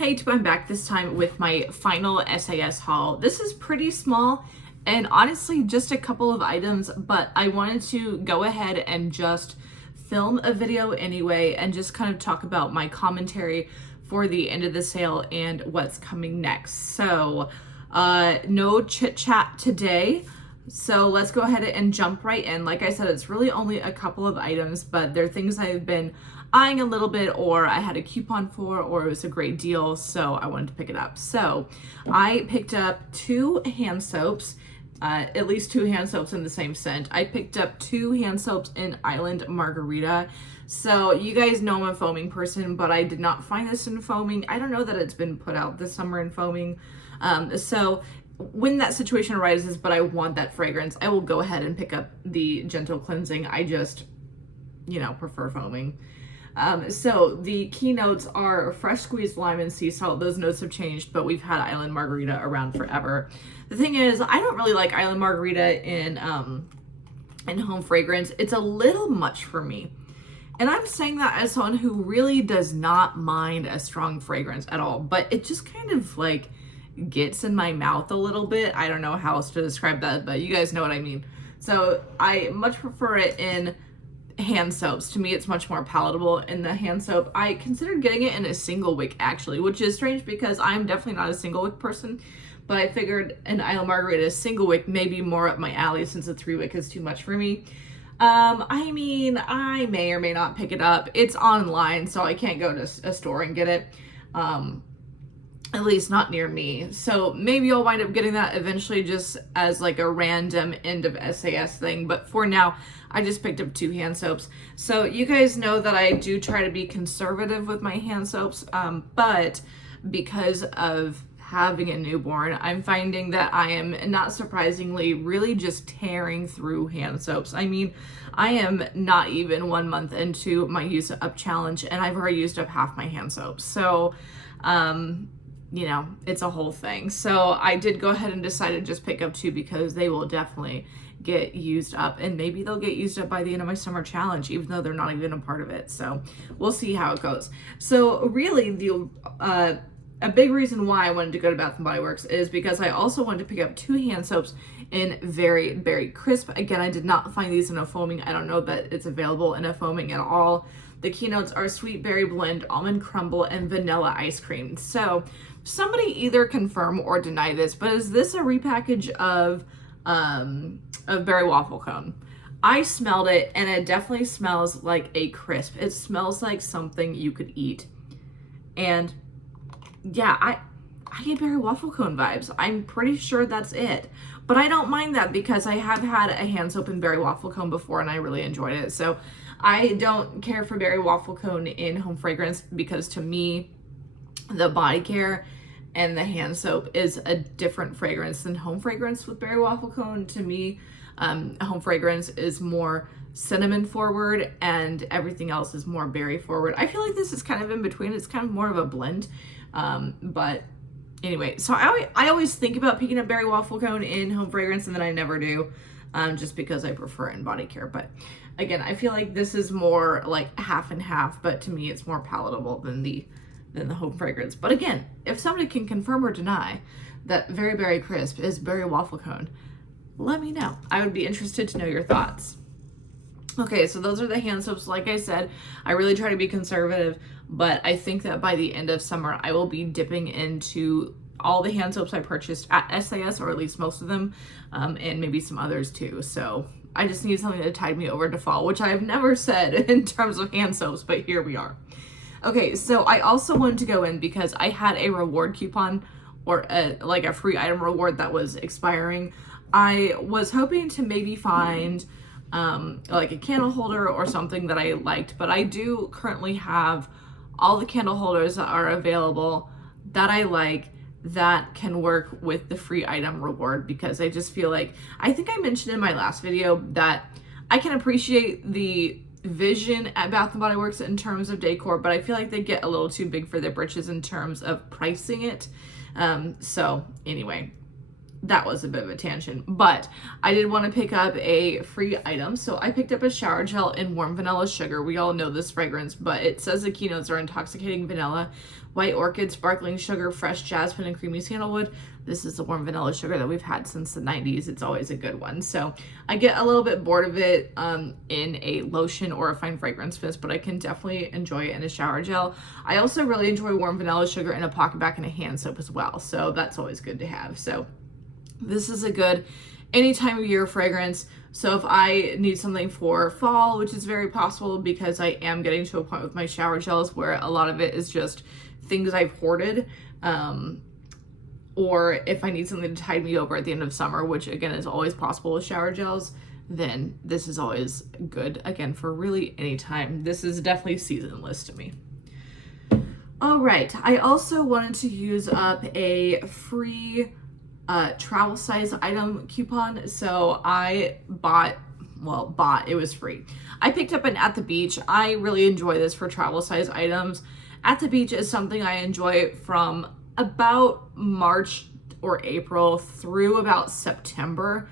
Hey, I'm back this time with my final SAS haul. This is pretty small and honestly just a couple of items, but I wanted to go ahead and just film a video anyway and just kind of talk about my commentary for the end of the sale and what's coming next. So no chit chat today. So let's go ahead and jump right in. Like I said, it's really only a couple of items, but they're things I've been eyeing a little bit, or I had a coupon for, or it was a great deal, so I wanted to pick it up. So I picked up two hand soaps, at least two hand soaps in the same scent. I picked up two hand soaps in Island Margarita. So you guys know I'm a foaming person, but I did not find this in foaming. I don't know that it's been put out this summer in foaming. So when that situation arises, but I want that fragrance, I will go ahead and pick up the gentle cleansing. I just, prefer foaming. So the key notes are fresh squeezed lime and sea salt. Those notes have changed, but we've had Island Margarita around forever. The thing is, I don't really like Island Margarita in home fragrance. It's a little much for me. And I'm saying that as someone who really does not mind a strong fragrance at all, but it just kind of like gets in my mouth a little bit. I don't know how else to describe that, but you guys know what I mean. So I much prefer it in hand soaps. To me, it's much more palatable in the hand soap. I considered getting it in a single wick actually, which is strange because I'm definitely not a single wick person, but I figured an Island Margarita single wick may be more up my alley since a 3-wick is too much for me. I mean, I may or may not pick it up. It's online, so I can't go to a store and get it. At least not near me. So maybe I'll wind up getting that eventually just as like a random end of SAS thing. But for now, I just picked up two hand soaps. So you guys know that I do try to be conservative with my hand soaps. But because of having a newborn, I'm finding that I am, not surprisingly, really just tearing through hand soaps. I mean, I am not even 1 month into my use up challenge and I've already used up half my hand soaps. So, it's a whole thing. So I did go ahead and decide to just pick up two because they will definitely get used up, and maybe they'll get used up by the end of my summer challenge, even though they're not even a part of it. So we'll see how it goes. So really a big reason why I wanted to go to Bath & Body Works is because I also wanted to pick up two hand soaps in Very Berry Crisp. Again, I did not find these in a foaming. I don't know that it's available in a foaming at all. The keynotes are sweet berry blend, almond crumble, and vanilla ice cream. So somebody either confirm or deny this, but is this a repackage of berry waffle cone? I smelled it and it definitely smells like a crisp. It smells like something you could eat. And yeah, I get berry waffle cone vibes. I'm pretty sure that's it. But I don't mind that because I have had a hand soap in berry waffle cone before and I really enjoyed it. So I don't care for berry waffle cone in home fragrance because to me, the body care and the hand soap is a different fragrance than home fragrance with berry waffle cone. To me, home fragrance is more cinnamon forward and everything else is more berry forward. I feel like this is kind of in between. It's kind of more of a blend. But anyway, so I always think about picking up berry waffle cone in home fragrance and then I never do, just because I prefer it in body care. But again, I feel like this is more like half and half, but to me it's more palatable than the home fragrance. But again, if somebody can confirm or deny that Very Berry Crisp is berry waffle cone, let me know. I would be interested to know your thoughts. Okay, so those are the hand soaps. Like I said, I really try to be conservative, but I think that by the end of summer, I will be dipping into all the hand soaps I purchased at SAS, or at least most of them, and maybe some others too. So I just need something to tide me over to fall, which I have never said in terms of hand soaps, but here we are. Okay, so I also wanted to go in because I had a reward coupon or a free item reward that was expiring. I was hoping to maybe find like a candle holder or something that I liked, but I do currently have all the candle holders that are available that I like that can work with the free item reward, because I just feel like, I think I mentioned in my last video that I can appreciate the vision at Bath & Body Works in terms of decor, but I feel like they get a little too big for their britches in terms of pricing it. So anyway, that was a bit of a tangent, but I did want to pick up a free item. So I picked up a shower gel in warm vanilla sugar. We all know this fragrance, but it says the keynotes are intoxicating vanilla, white orchid, sparkling sugar, fresh jasmine, and creamy sandalwood. This is the warm vanilla sugar that we've had since the 90s. It's always a good one. So I get a little bit bored of it in a lotion or a fine fragrance mist, but I can definitely enjoy it in a shower gel. I also really enjoy warm vanilla sugar in a pocket back and a hand soap as well. So that's always good to have. So this is a good any time of year fragrance. So if I need something for fall, which is very possible because I am getting to a point with my shower gels where a lot of it is just things I've hoarded, or if I need something to tide me over at the end of summer, which again is always possible with shower gels, then this is always good, again, for really any time. This is definitely seasonless to me. All right, I also wanted to use up a free travel size item coupon. So I bought, it was free. I picked up an At the Beach. I really enjoy this for travel size items. At the Beach is something I enjoy from about March or April through about September.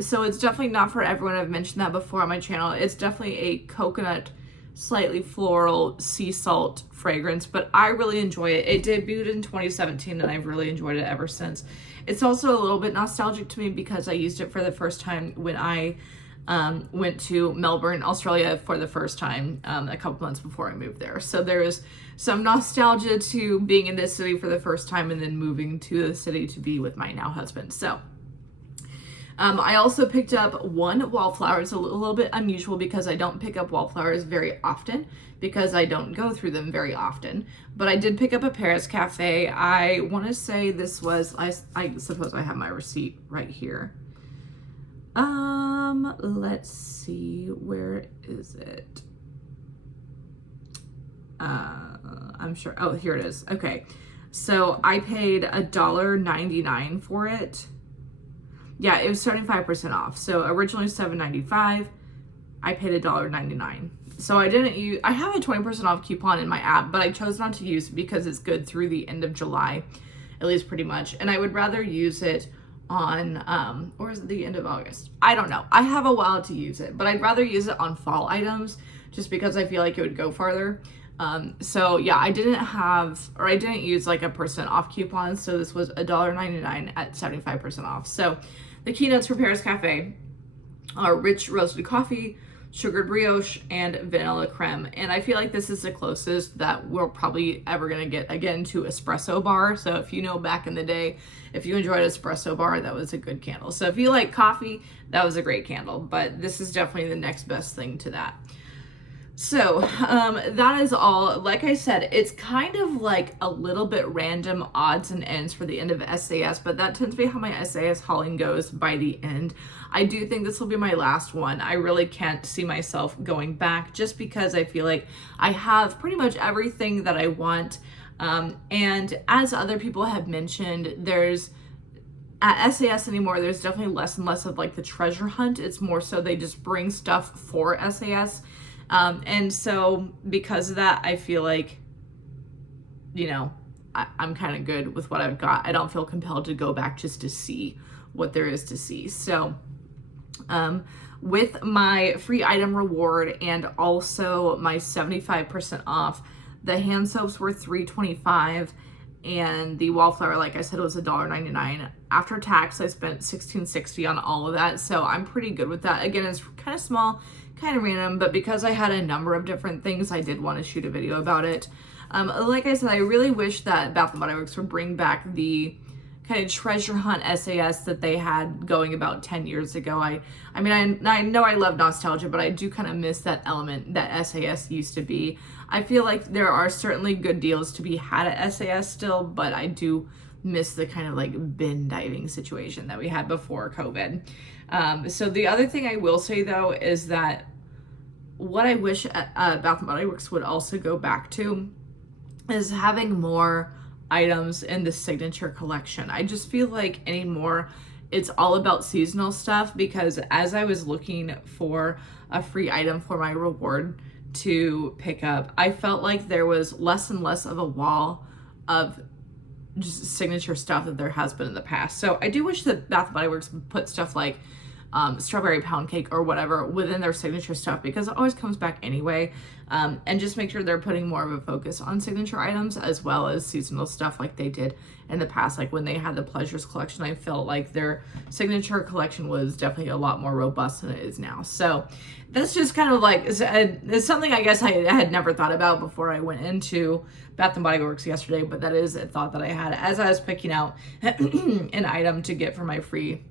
So it's definitely not for everyone. I've mentioned that before on my channel. It's definitely a coconut, slightly floral sea salt fragrance, but I really enjoy it. It debuted in 2017 and I've really enjoyed it ever since. It's also a little bit nostalgic to me because I used it for the first time when I went to Melbourne, Australia for the first time a couple months before I moved there. So there is some nostalgia to being in this city for the first time and then moving to the city to be with my now husband. So I also picked up one wallflowers, a little bit unusual because I don't pick up wallflowers very often because I don't go through them very often. But I did pick up a Paris Cafe. I want to say this was, I suppose I have my receipt right here. Let's see, where is it? I'm sure, oh, here it is. Okay, so I paid $1.99 for it. Yeah, it was 75% off. So originally $7.95. I paid $1.99. So I didn't use, I have a 20% off coupon in my app, but I chose not to use it because it's good through the end of July, at least pretty much. And I would rather use it on, or is it the end of August? I don't know. I have a while to use it, but I'd rather use it on fall items just because I feel like it would go farther. So yeah, I didn't use like a % off coupon. So this was $1.99 at 75% off. So the keynotes for Paris Cafe are rich roasted coffee, sugared brioche, and vanilla creme. And I feel like this is the closest that we're probably ever going to get again to espresso bar. So if you know, back in the day, if you enjoyed espresso bar, that was a good candle. So if you like coffee, that was a great candle, but this is definitely the next best thing to that. So that is all. Like I said, it's kind of like a little bit random odds and ends for the end of SAS, but that tends to be how my SAS hauling goes by the end. I do think this will be my last one. I really can't see myself going back just because I feel like I have pretty much everything that I want. And as other people have mentioned, there's at SAS anymore, there's definitely less and less of like the treasure hunt. It's more so they just bring stuff for SAS. And so because of that, I feel like, you know, I'm kind of good with what I've got. I don't feel compelled to go back just to see what there is to see. So, with my free item reward and also my 75% off, the hand soaps were $3.25 and the wallflower, like I said, was $1.99. After tax, I spent $16.60 on all of that. So I'm pretty good with that. Again, it's kind of small, kind of random, but because I had a number of different things, I did want to shoot a video about it. Like I said, I really wish that Bath & Body Works would bring back the kind of treasure hunt SAS that they had going about 10 years ago. I mean, I know I love nostalgia, but I do kind of miss that element that SAS used to be. I feel like there are certainly good deals to be had at SAS still, but I do miss the kind of like bin diving situation that we had before COVID. So the other thing I will say though is that what I wish Bath & Body Works would also go back to is having more items in the signature collection. I just feel like anymore it's all about seasonal stuff, because as I was looking for a free item for my reward to pick up, I felt like there was less and less of a wall of just signature stuff that there has been in the past. So I do wish that Bath & Body Works would put stuff like strawberry pound cake or whatever within their signature stuff, because it always comes back anyway. And just make sure they're putting more of a focus on signature items as well as seasonal stuff like they did in the past. Like when they had the Pleasures collection, I felt like their signature collection was definitely a lot more robust than it is now. So that's just kind of like, it's something I guess I had never thought about before I went into Bath & Body Works yesterday, but that is a thought that I had as I was picking out an item to get for my free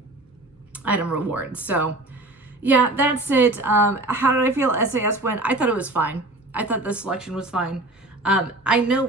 item reward. So yeah, that's it. How did I feel SAS went? I thought it was fine. I thought the selection was fine. I know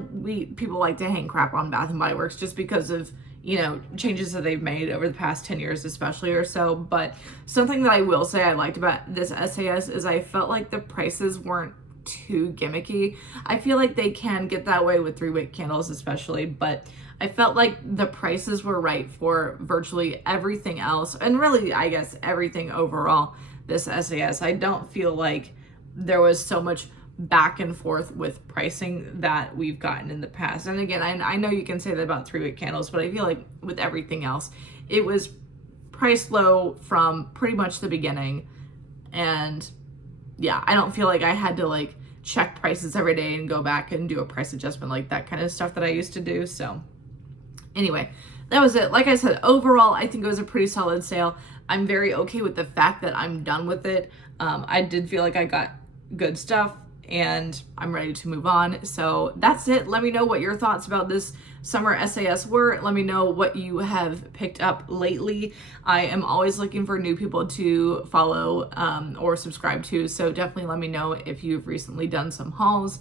people like to hang crap on Bath & Body Works just because of, you know, changes that they've made over the past 10 years especially or so, but something that I will say I liked about this SAS is I felt like the prices weren't too gimmicky. I feel like they can get that way with 3-wick candles especially, but I felt like the prices were right for virtually everything else, and really I guess everything overall this SAS. I don't feel like there was so much back and forth with pricing that we've gotten in the past. And again, I know you can say that about 3-wick candles, but I feel like with everything else it was priced low from pretty much the beginning. And yeah, I don't feel like I had to like check prices every day and go back and do a price adjustment like that kind of stuff that I used to do. So anyway, that was it. Like I said, overall, I think it was a pretty solid sale. I'm very okay with the fact that I'm done with it. I did feel like I got good stuff and I'm ready to move on. So that's it. Let me know what your thoughts about this summer SAS were. Let me know what you have picked up lately. I am always looking for new people to follow or subscribe to. So definitely let me know if you've recently done some hauls.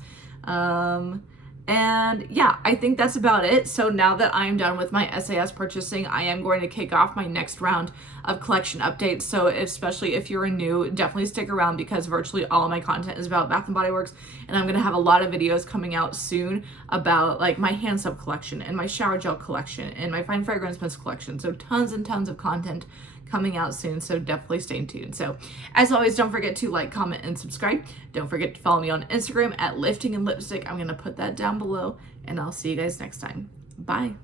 And yeah, I think that's about it. So now that I'm done with my SAS purchasing, I am going to kick off my next round of collection updates. So especially if you're new, definitely stick around because virtually all of my content is about Bath & Body Works. And I'm going to have a lot of videos coming out soon about like my hand soap collection and my shower gel collection and my fine fragrance mist collection. So tons and tons of content coming out soon, so definitely stay tuned. So as always, don't forget to like, comment, and subscribe. Don't forget to follow me on Instagram at Lifting and Lipstick. I'm gonna put that down below, and I'll see you guys next time. Bye.